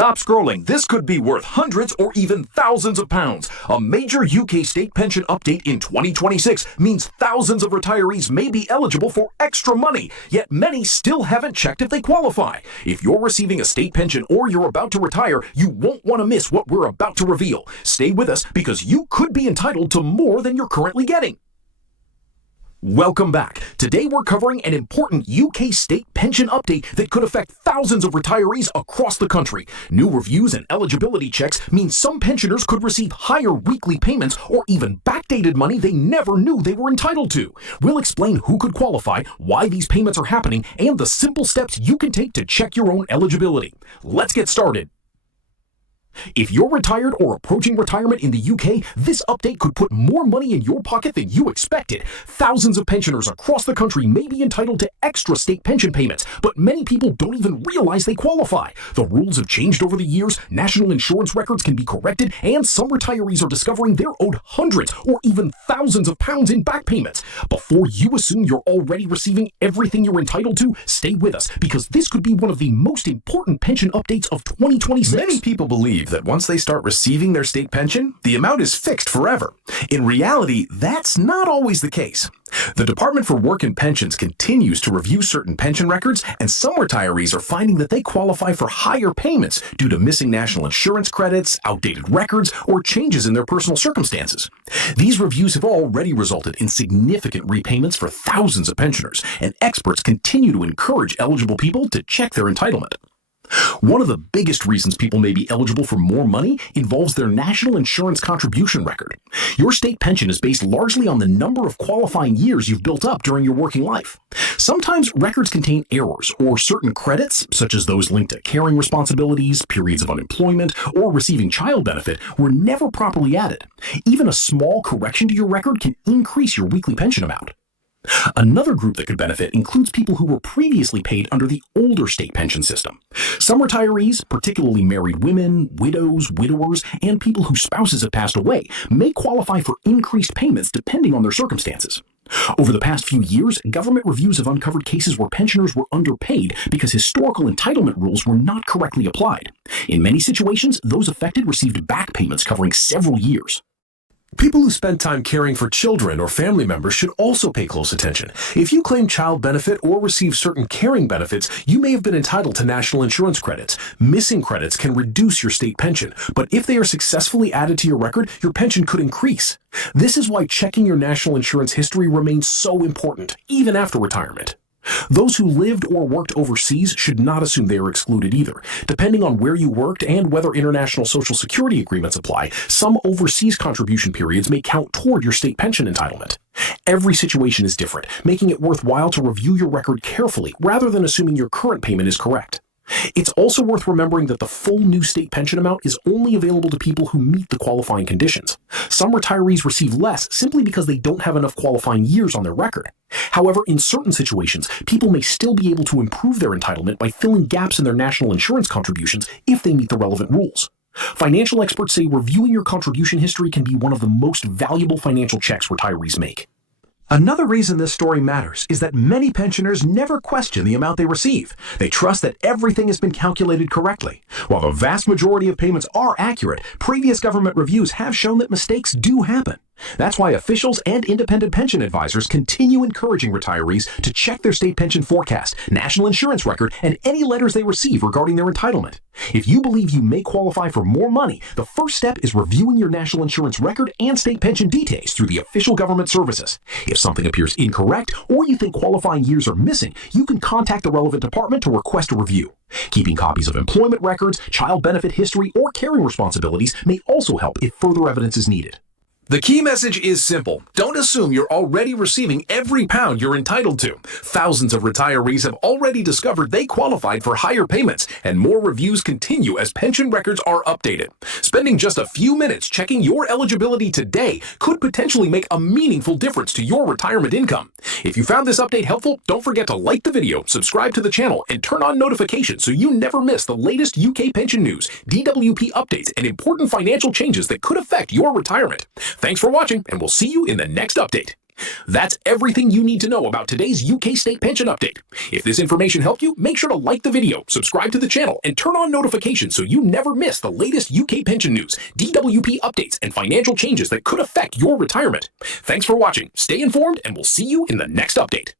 Stop scrolling. This could be worth hundreds or even thousands of pounds. A major UK state pension update in 2026 means thousands of retirees may be eligible for extra money, yet many still haven't checked if they qualify. If you're receiving a state pension or you're about to retire, you won't want to miss what we're about to reveal. Stay with us because you could be entitled to more than you're currently getting. Welcome back. Today we're covering an important UK state pension update that could affect thousands of retirees across the country. New reviews and eligibility checks mean some pensioners could receive higher weekly payments or even backdated money they never knew they were entitled to. We'll explain who could qualify, why these payments are happening, and the simple steps you can take to check your own eligibility. Let's get started. If you're retired or approaching retirement in the UK, this update could put more money in your pocket than you expected. Thousands of pensioners across the country may be entitled to extra state pension payments, but many people don't even realize they qualify. The rules have changed over the years, national insurance records can be corrected, and some retirees are discovering they're owed hundreds or even thousands of pounds in back payments. Before you assume you're already receiving everything you're entitled to, stay with us, because this could be one of the most important pension updates of 2026. Many people believe that once they start receiving their state pension, the amount is fixed forever. In reality, that's not always the case. The Department for Work and Pensions continues to review certain pension records, and some retirees are finding that they qualify for higher payments due to missing national insurance credits, outdated records, or changes in their personal circumstances. These reviews have already resulted in significant repayments for thousands of pensioners, and experts continue to encourage eligible people to check their entitlement. One of the biggest reasons people may be eligible for more money involves their national insurance contribution record. Your state pension is based largely on the number of qualifying years you've built up during your working life. Sometimes records contain errors or certain credits, such as those linked to caring responsibilities, periods of unemployment, or receiving child benefit, were never properly added. Even a small correction to your record can increase your weekly pension amount. Another group that could benefit includes people who were previously paid under the older state pension system. Some retirees, particularly married women, widows, widowers, and people whose spouses have passed away, may qualify for increased payments depending on their circumstances. Over the past few years, government reviews have uncovered cases where pensioners were underpaid because historical entitlement rules were not correctly applied. In many situations, those affected received back payments covering several years. People who spend time caring for children or family members should also pay close attention. If you claim child benefit or receive certain caring benefits, you may have been entitled to national insurance credits. Missing credits can reduce your state pension, but if they are successfully added to your record, your pension could increase. This is why checking your national insurance history remains so important, even after retirement. Those who lived or worked overseas should not assume they are excluded either. Depending on where you worked and whether international Social Security agreements apply, some overseas contribution periods may count toward your state pension entitlement. Every situation is different, making it worthwhile to review your record carefully rather than assuming your current payment is correct. It's also worth remembering that the full new state pension amount is only available to people who meet the qualifying conditions. Some retirees receive less simply because they don't have enough qualifying years on their record. However, in certain situations, people may still be able to improve their entitlement by filling gaps in their national insurance contributions if they meet the relevant rules. Financial experts say reviewing your contribution history can be one of the most valuable financial checks retirees make. Another reason this story matters is that many pensioners never question the amount they receive. They trust that everything has been calculated correctly. While the vast majority of payments are accurate, previous government reviews have shown that mistakes do happen. That's why officials and independent pension advisors continue encouraging retirees to check their state pension forecast, national insurance record, and any letters they receive regarding their entitlement. If you believe you may qualify for more money, the first step is reviewing your national insurance record and state pension details through the official government services. If something appears incorrect or you think qualifying years are missing, you can contact the relevant department to request a review. Keeping copies of employment records, child benefit history, or caring responsibilities may also help if further evidence is needed. The key message is simple. Don't assume you're already receiving every pound you're entitled to. Thousands of retirees have already discovered they qualified for higher payments, and more reviews continue as pension records are updated. Spending just a few minutes checking your eligibility today could potentially make a meaningful difference to your retirement income. If you found this update helpful, don't forget to like the video, subscribe to the channel, and turn on notifications so you never miss the latest UK pension news, DWP updates, and important financial changes that could affect your retirement. Thanks for watching, and we'll see you in the next update. That's everything you need to know about today's UK State Pension Update. If this information helped you, make sure to like the video, subscribe to the channel, and turn on notifications so you never miss the latest UK pension news, DWP updates, and financial changes that could affect your retirement. Thanks for watching, stay informed, and we'll see you in the next update.